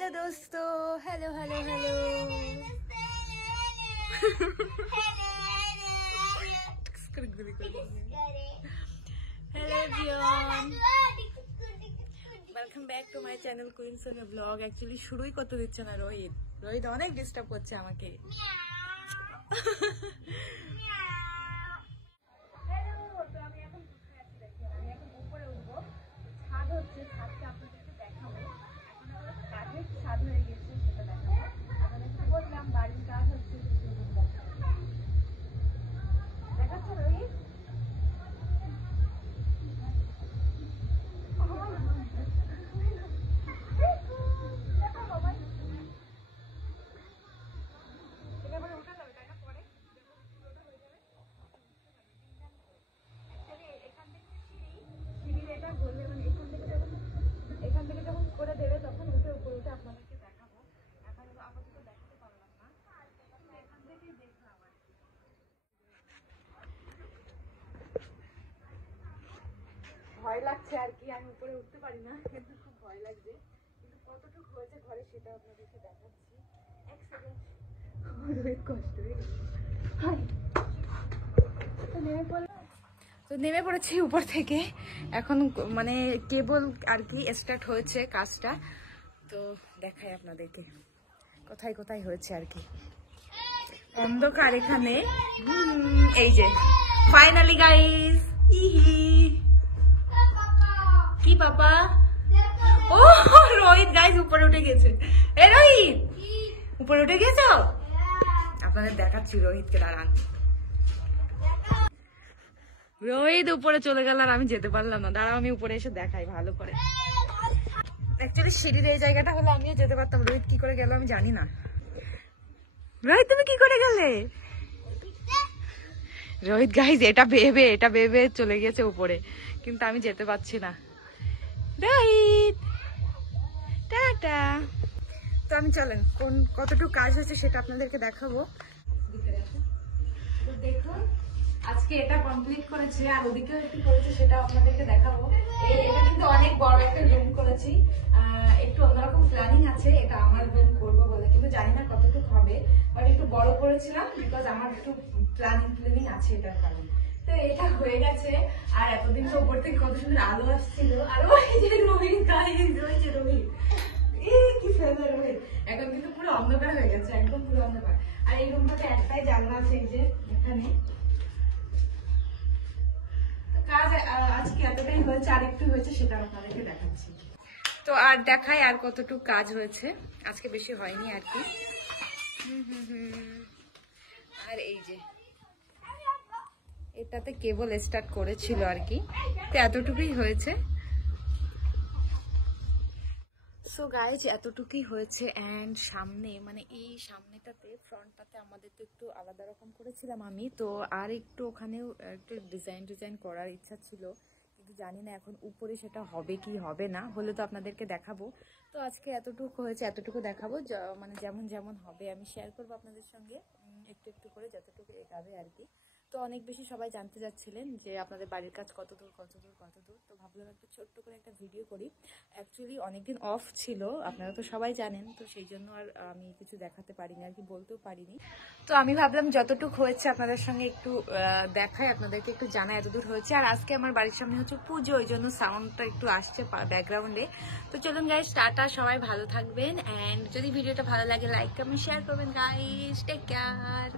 Hello दोस्तों, hello hello hello hello everyone, welcome back to my channel queen Sonia blog. Actually শুরুই করতে দিচ্ছে না রোহিত। রোহিত অনেক ডিস্টার্ব করছে আমাকে। ভয় লাগছে আর কি, আমি উপরে উঠতে পারি না, কিন্তু খুব ভয় লাগছে। কিন্তু কতটুকু হয়েছে ঘরে সেটা আপনাদেরকে দেখাচ্ছি। এক সেকেন্ড, কষ্ট হয়ে গেছে। তো নেমে পড়েছি উপর থেকে। এখন মানে কেবল আর কি স্টার্ট হয়েছে কাজটা। তো দেখাই আপনাদেরকে কোথায় কোথায় হয়েছে আর কি। অন্ধকার এখানে। এই যে ফাইনালি গাইস, ইহি কি পাপা, ও রোহিত গাইস উপরে উঠে গেছে। এ রোহিত উপরে উঠে গেছো? আপনাদের দেখাচ্ছি রোহিতকে, দাঁড়ান। রোহিত উপরে চলে গেল আর আমি যেতে পারলাম না। দাঁড়াও, আমি উপরে এসে দেখাই ভালো করে। অ্যাকচুয়ালি সিঁড়ির এই জায়গাটা হলে আমিও যেতে পারতাম। রোহিত কি করে গেল আমি জানি না। রোহিত তুমি কি করে গেলে? রোহিত গাইস এটা ভেবে চলে গেছে উপরে, কিন্তু আমি যেতে পারছি না। রোহিত টাটা। তো আমি চলেন কতটুকু কাজ হয়েছে সেটা আপনাদেরকে দেখাবো। তো দেখুন আজকে এটা কমপ্লিট করেছি, আর ওদিকেও একটু করেছে, সেটা আপনাদেরকে দেখাবো। এটা কিন্তু অনেক বড় একটা রুম করেছি। একটু অন্যরকম প্ল্যানিং আছে, এটা আমার রুম করবো বলে, কিন্তু জানি না কতটুকু হবে। বাট একটু বড় করেছিলাম বিকজ আমার একটু প্ল্যানিং আছে এটার কারণে। তো এটা হয়ে গেছে। আর এতদিন তো উপর থেকে কত সুন্দর আলো আসছিল। আর ওই যে রোহিত গাইস, ওই যে রোহিত, কি সুন্দর রোহিত। এখন কিন্তু পুরো অন্ধকার হয়ে গেছে, একদম পুরো অন্ধকার। আর এই রুমটাতে একটাই জানলা আছে, এই যে এখানে। কাজ আজকে এতটাই হয়েছে, আর একটু হয়েছে সেটা আপনাদেরকে দেখাচ্ছি। তো আর দেখাই আর কতটুকু কাজ হয়েছে। আজকে বেশি হয়নি আর কি। আর এই যে এটাতে কেবল স্টার্ট করেছিল আর কি, তো এতটুকুই হয়েছে। সো গাইজ এতটুকুই হয়েছে। অ্যান্ড সামনে মানে এই সামনেটাতে ফ্রন্টটাতে আমাদের তো একটু আলাদা রকম করেছিলাম আমি, তো আর একটু ওখানেও একটু ডিজাইন করার ইচ্ছা ছিল, কিন্তু জানি না এখন উপরে সেটা হবে কি হবে না। হলে তো আপনাদেরকে দেখাবো। তো আজকে এতটুকু হয়েছে, এতটুকু দেখাবো। মানে যেমন যেমন হবে আমি শেয়ার করবো আপনাদের সঙ্গে, একটু একটু করে যতটুকু এগাবে আর কি। তো অনেক বেশি সবাই জানতে চাচ্ছিলেন যে আপনাদের বাড়ির কাজ কত দূর। তো ভাবলাম একটু ছোট্ট করে একটা ভিডিও করি। অ্যাকচুয়ালি অনেকদিন অফ ছিল, আপনারা তো সবাই জানেন, তো সেই জন্য আর আমি কিছু দেখাতে পারিনি আর কি, বলতেও পারিনি। তো আমি ভাবলাম যতটুকু হয়েছে আপনাদের সঙ্গে একটু দেখাই, আপনাদেরকে একটু জানা এতদূর হয়েছে। আর আজকে আমার বাড়ির সামনে হচ্ছে পুজো, ওই জন্য সাউন্ডটা একটু আসছে ব্যাকগ্রাউন্ডে। তো চলুন গাইস, টাটা, সবাই ভালো থাকবেন। অ্যান্ড যদি ভিডিওটা ভালো লাগে লাইক কমেন্ট শেয়ার করবেন গাইস। Take care.